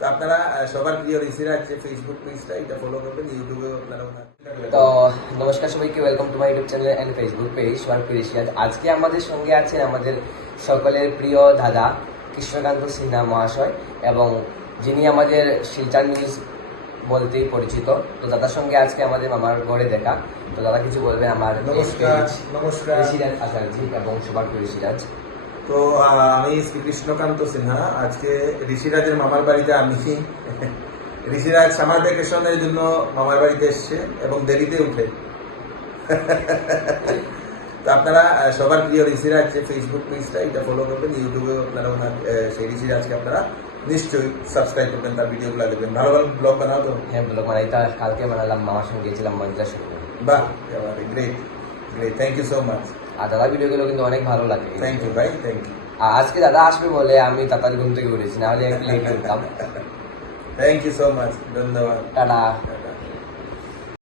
তো আপনারা সবার প্রিয় ঋষিরাজ যে ফেসবুক পেজটা এটা ফলো করবেন, ইউটিউবেও আপনারা তো নমস্কার সবাইকে, welcome to my YouTube channel and Facebook page সবার প্রিয় ঋষিরাজ। আজকে আমাদের সঙ্গে আছেন আমাদের সকলের প্রিয় দাদা কৃষ্ণকান্ত সিনহা মহাশয়, এবং যিনি আমাদের শিলচর নিউজ বলতেই পরিচিত। তো দাদার সঙ্গে আজকে আমাদের মামার ঘরে দেখা। তো দাদা কিছু বলবেন আমার নমস্কার। ঋষিরাজ আচার্যি এবং সবার প্রিয় ঋষিরাজ। তো আমি শ্রী কৃষ্ণকান্ত সিনহা। আজকে ঋষিরাজের মামার বাড়িতে আমি ঋষিরাজ সামার ভ্যাকেশনের জন্য মামার বাড়িতে এসছে এবং দেরিতে উঠে। তো আপনারা সবার প্রিয় ঋষিরাজ যে ফেসবুক পেজটা এটা ফলো করবেন, ইউটিউবেও আপনারা ওনার সেই ঋষিরাজকে আপনারা নিশ্চয়ই সাবস্ক্রাইব করবেন, তার ভিডিওগুলো দেখবেন। ভালো ভালো ব্লগ বানাও তো। হ্যাঁ, ব্লগ বানাই, তা কালকে বানালাম, মামার সঙ্গে গেছিলাম মন্দিরা সঙ্গে। বাহ, great great, thank you so much. আর দাদা ভিডিওগুলো কিন্তু অনেক ভালো লাগে। থ্যাংক ইউ ভাই, থ্যাংক ইউ। আর আজকে দাদা আসবে বলে আমি তাড়াতাড়ি ঘুম থেকে উঠেছি, নাহলে একটু লেট করতাম। থ্যাংক ইউ সো মাচ, ধন্যবাদ। টাটা।